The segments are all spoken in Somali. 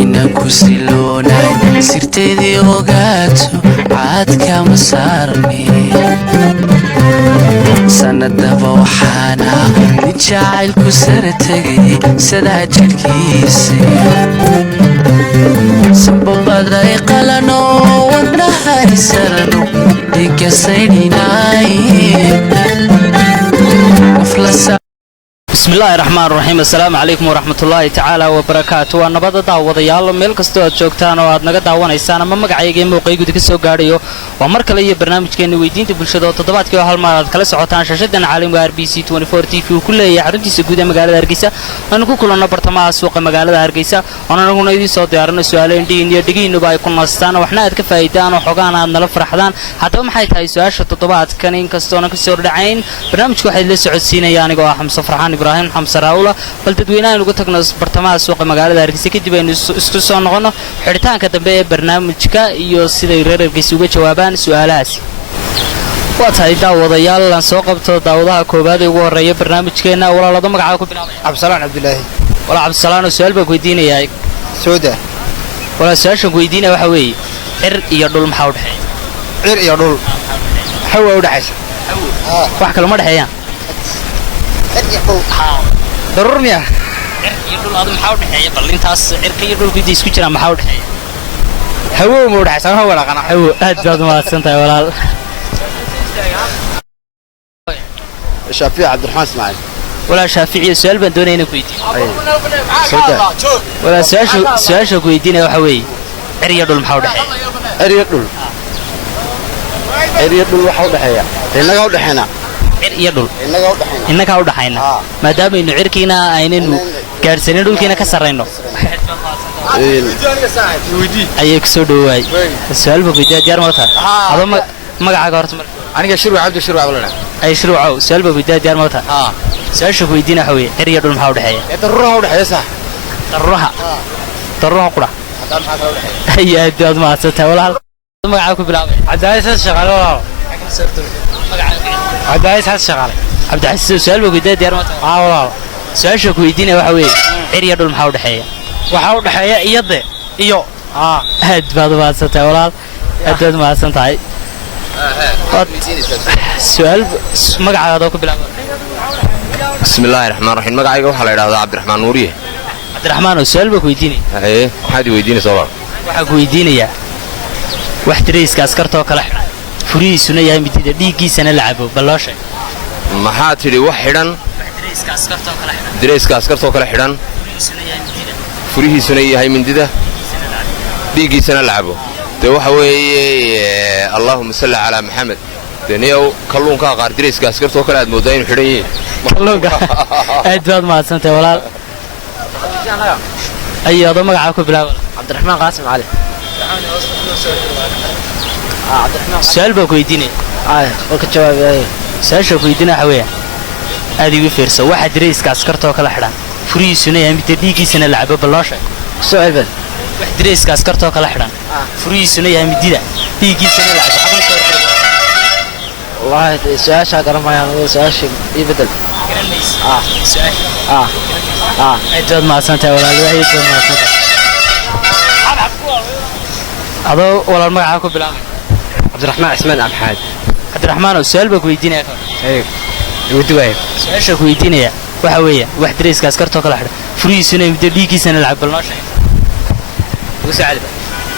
inaan ku siloonay sirteedii ogaato caadka ma saarne sanadaba waxaana nin jacaylku sara tegay sadaa jidhkiisa sanbabaday qalano wadnahay sarano dhigasaydhinaaye بسم الله الرحمن الرحيم السلام عليكم ورحمة الله تعالى وبركاته ونبض دعوة يالله ميل كستو جوجتان واد naga daawanaysaan ama magacayga muuqayguudi ka soo gaadhayo waa mar kale iyo barnaamijkeena weydiinta bulshada toddobaadkii hal mar aad kala socotaan shashadan caalamka RBC 24 TV uu ku leeyahay xaruntiisa guud ee magaalada Hargeysa aan ku kulanno bartamaha suuqa magaalada Hargeysa anaguna idin soo diyaarino su'aalo iyo dhigiinuba ay ku nastaan waxna aad ka faa'iidaan oo xogaan aad nala farxdaan haddaba maxay tahay su'aasha toddobaadkan in kastoo ka soo dhacayn barnaamijku waxay la socodsiinayaan anigoo ah Xamsa Farxaan Ibrahim Xamsa Raawla bal dadweynaha ugu tagno bartamaha suuqa magaalada Hargeysa kadib aynu isku soo noqono xiritaanka dambe ee barnaamijka iyo sida reer Hargeysa uga jawaabaan su'aalahaas waa tahay daawadayaal aan soo qabto daawadaha koobaad ee ugu horeeya barnaamijkeena walaalada magaca ku bilaabay Cabdisalaan Cabdilaahi wala Cabdisalaan su'aal baa weydiinayay Sooda wala su'aasha weydiinaya waxa weeye cir iyo dhul maxaa u dhaxeeya cir iyo dhul hawa u dhaxaysa wax kale ma dhaxeeyaan cir iyo dhul daruur miya cir iyo dhul aad maxaa u dhaxeeya bal intaas cirka iyo dhulku isku jiraan maxaa u dhaxeeya hawo ma u dhaxaysa hawa la qana hawo aad baad mahadsantahay walaal Shaafici Cabdiraxmaan Ismaaciil ولا شافعي سؤال بندوني كويتي ولا سؤال كويتينا وحوي عريض المحاودة عريض وحاودة حيا إنك هود حنا عريض إنك هود حنا ما دام إنه عركينا عينه كارسين دول كنا كسرينه أيك سودواي السؤال بقيت جار مرتا هذا ما قاعد قارت مر أنا شروع عبد الشروع ولا لا أي شروع سؤال بقيت جار مرتا سؤال شو بيدينا حوي عريض المحاودة حيا تروح ولا حيا صح تروح قرا هي أدي ما ستة ولا ما قاعد بلا عبد العزيز شغال ولا عبد العزيز شغال عبد العزيز سؤال بقيت جار مرتا والله سؤال شو بيدينا وحوي عريض المحاودة حيا waxaa u dhaxeeya iyada iyo aad baad maasantay walaal aad maasantay su'aal magacaaga ku bilaabo bismillaahir rahmaanir rahiim magacayga waxa la yiraahdaa Cabdiraxmaan Nuuriye Cabdiraxmaan su'aal baa ku weydiinay maxaad weydiinaysaa walaal waxa ku weydiinayaa wax tirayska askartoo kala xidhan furiisuna yahay midida dhiigiisana la cabo bal loo sheeg maxaa tiri wax xidhan dirayska askartoo kala xidhan furihiisuna yahay mindida dhiigiisana la cabo de waxa weeye Allahumma salli ala Muhammad daniyow kalluunka qaar dirayska askartoo kala aad moodaa inuu xidhan yahay kalluunka aad baad maasantay walaal ayado magaca ku bilaabo Cabdiraxmaan Qaasim Cali Cabdiraxmaan su'aal baa ku weydiinay ka jawaabay su'aasha ku weydiinay waxa weeye aad igu fiirso waxa dirayska askartoo kala xidhan furiisuna yahay midda dhiigiisana la cabo bal loo sheeg su'aal wax dirayska askartoo kala xidhan furiisuna yahay midida dhiigiisana la cabo xaqan soo wallahi su'aasha garanayaan su'aasha ibadal aad ma santaa walaal waxay ma santaa ado walaal magaca ku bilaabay Cabdiraxmaan Ismaan Abxaad Cabdiraxmaan su'aal baa ku weydiinaya wadiwaay su'aasha ku weydiinaya waxa weeye wax dirayska askartoo kala xidhan furiisuna midda dhiigiisana la cabo bal noo sheeg ugu saacad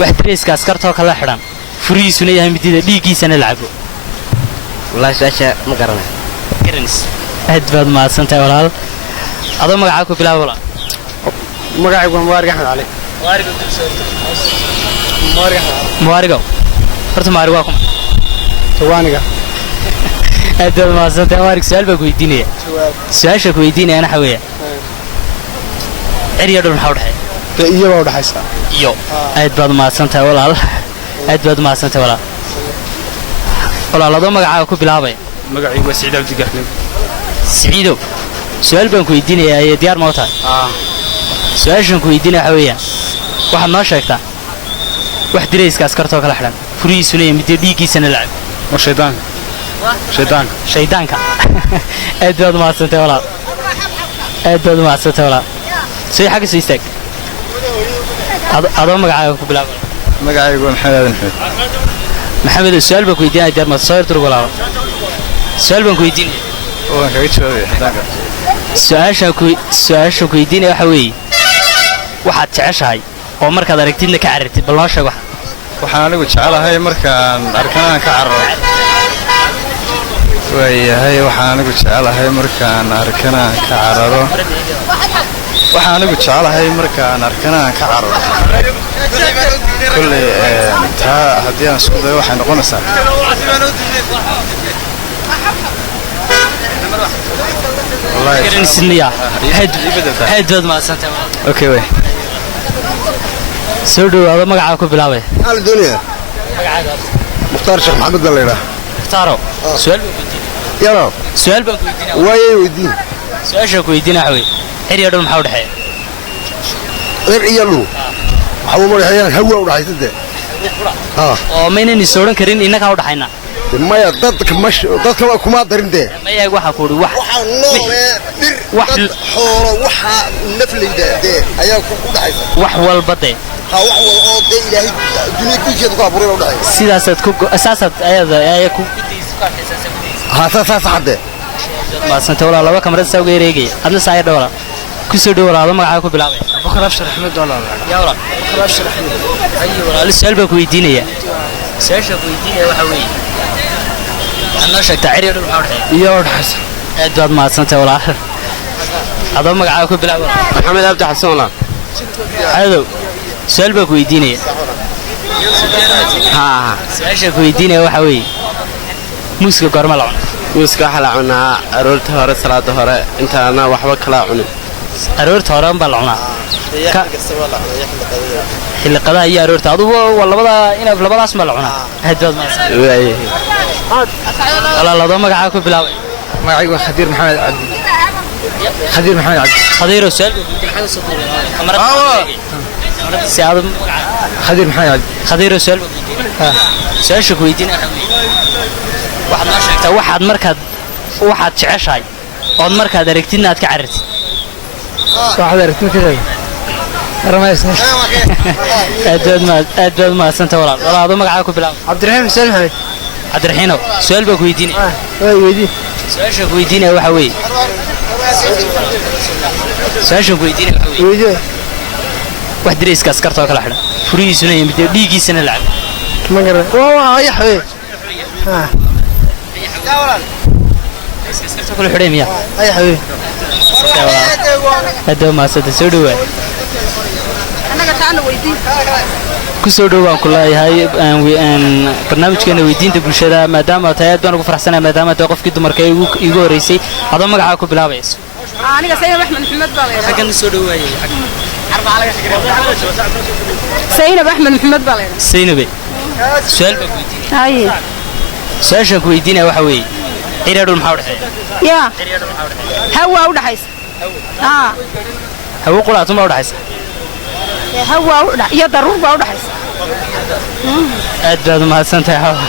wax dirayska askartoo kala xidhan furiisuna yahay midida dhiigiisana la cabo wallahi su'aasha ma garanayo garanis aad baad ma santaa walaal adoo magaca ku bilaabo walaal magacaygu waa Mubarak Axmed Cali Mubarak horta Mubarak waa kuma tawaaniga aad baad ma santaa Mubarak su'aal baa ku weydiinaya su'aasha ku weydiinaya ana xaweeya ciriyo dhul maxaa u dhaxay iyo waa u dhaxaysa iyo aad baad ma santaa walaal aad baad ma santaa walaal walaalado magaca ku bilaabay magacaygu waa Saciid Abdi Gaxlib Saciido su'aal baan ku weydiinayaa ay diyaar ma tahay su'aashan ku weydiinaya waxa weeyaan waxaad noo sheegtaa wax dirayska askartoo kala xidhan furiisuna yahay midda dhiigiisana la cabo shaydaanka aad baad ma santaa walaal aad baad ma santaa walaal sii xagga sii istaag adoo magacaaga ku bilaabo magacaygu maxamed aadan maxamed su'aal baan ku weydiinaya deer ma soo irtur walaalo su'aal baan ku weydiinaya waan kaga jawaabay xadaanka su-aasha ku weydiinaya waxa weeye waxaad jeceshahay oo markaad aragtidna ka carartid bal noo sheeg wax waxaan anigu jecelahay markaan arkanaan ka cararo waayahay waxaan anigu jecelahay markaan arkanaan ka cararo waxaan anigu jecelahay markaan arkanaan ka cararo kolley taa haddii aan isku dayo waxay noqonaysaa garanaysidniya aad baad mahadsantahay okay way soo dhowaado magacaaga ku bilaabay maxaa la doonayaa mukhtaar sheekh maxamed baa la yidhaha mukhtaaro su'aal baan ku weydiinaya yalo su'aal baan ku weydiinaya waayay weydiin su-aasha ku weydiinaya waxa weeye xir iyo dhul maxaa u dhexeeya cir iyo dhul waxa uu madaxayaan hawa u dhaxaysa dee oo maynan is odhan karin innagaa u dhaxayna maya dadka kuma darin dee maya waxa ku uri wax waxaa noolee dhir dad xoolo waxaa naflayda dee ayaa ku dhaxaysa wax walba dee ha wax wal oo dee ilaahay dunia dusheeda ku abuuray u dhaxaysa sidaasaad ku asaasaad ayaa ku ha saas xadde maasanta walaa laba kamarad saa uga ereegaya adna saa yar dhawala ku soo dhow walaalo magacaaga ku bilaabay abubakar abshir axmed walaal yaa walaal abubakar abshir axmed ayi walaalo su'aal baan ku weydiinaya su-aasha ku weydiinaya waxa weeye waxaad noo sheegtaa cir iyo dhul maxaa u dhexeeya iyo dhaxaysa aad baad mahadsantahay walaal adoo magacaaga ku bilaabay maxamed abdi xasan walaal cadow su'aal baan ku weydiinaya su-aasha ku weydiinaya waxa weeye muuska goorma la cunaa muuska waxaa la cunaa aroorta hore salaada hore intaana waxba kala cunin aroorta hore baa la cunaa xilli qadaha iyo aroorta adugu waa labadaas baa la cunaa aad baad mahadsantahay walaal adoo magacaaga ku bilaabay magacaygu waa khadiir maxamed cabdi khadiir maxamed cabdi khadiiro su'aal si aad khadiir maxamed cabdi khadiiro su'aal su-aasha ku weydiinaya waxaad noo sheegtaa waxaad jeceshahay ood markaad aragtidna aad ka carartid waxaad aragtid ka sheeg ramaysna aad baad mahadsantahay walaal adoo magacaaga ku bilaabay cabdiraxiim xuseen maxamed cabdiraxiinow su'aal baa ku weydiinaya way weydii su-aasha ku weydiinaya waxa weeye su-aashan ku weydiinaya waxa weeye weydii wax dirayska askarta oo kala xidhan furihiisuna iyo midda dhiiggiisana lacag ma garan waa yax wey askarta kala xidhay miya ayax wey aad baad mahadsantahay soo dhowaa ku soo dhowaan ku leeyahay barnaamijkeena weydiinta bulshada maadaama tahay aad baan ugu faraxsanahay maadaama tahay qofkii dumarka iigu horeysay adoo magacaaga ku bilaabayso aniga Saynab Axmed Maxamed baa leeyahay xaggan soo dhawaayay Saynab Axmed Maxamed baa leeyahay Saynabe su'aal baa ku weydiinaya hay su'aashan ku weydiinaya waxa weeye xiriirul maxaa u dhaxeeya ya hawa u dhaxaysa hawo qulaatu ma u dhaxaysa hawa u dhax iyo daruur baa u dhaxaysa aad baad u mahadsantahay hawa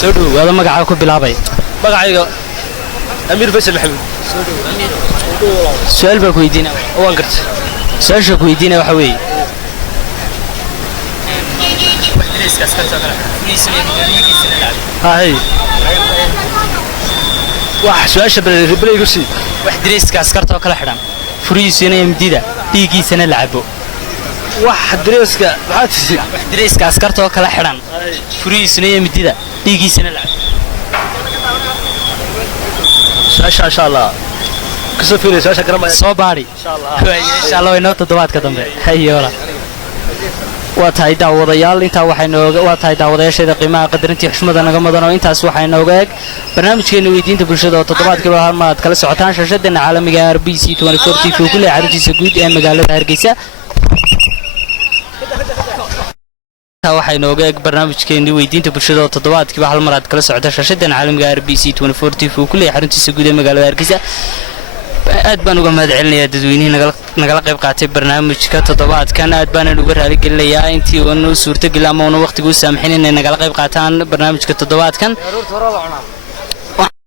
soo dhow wada magacaaga ku bilaabay magacayga amiir faysal maxamed su'aal baa ku weydiinaya waan gartay su-aasha ku weydiinaya waxa weeye hay wax su'aasha balay sii wax dirayska askarta oo kala xidhan furihiisuna iyo midida dhiiggiisana la cabo wax dareeska maxaa tisi wax dirayska askarta oo kala xidhan furihiisuna iyo midida dhiiggiisana la cabo su'aasha insha Allah kasoo fiiraysa su'aasha garamaya soo baari insha Allah way noo toddobaadka dambe hayo wala waa tahay daawadayaal intaa waa tahay daawadayaasheeda qiimaha qadarintii xushmada naga mudan oo intaas waxay nooga eeg barnaamijkeena weydiinta bulshada oo toddobaadkiiba hal mar aad kala socotaan shaashadeena caalamiga RBC 24 TV ku leeyahay xaruntiisa guud ee magaalada Hargeysa waxay nooga eeg barnaamijkeena weydiinta bulshada oo toddobaadkiiba hal mar aad kala socotaan shaashadeena caalamiga RBC 24 TV ku leeyahay xaruntiisa guud ee magaalada Hargeysa aad baan uga mahad celinayaa dadweynihii nagala qayb qaatay barnaamijka toddobaadkan aad baan uga raali gelinayaa intii uu suurtagal ama uu waqtigu saamxin inay nagala qayb qaataan barnaamijka toddobaadkan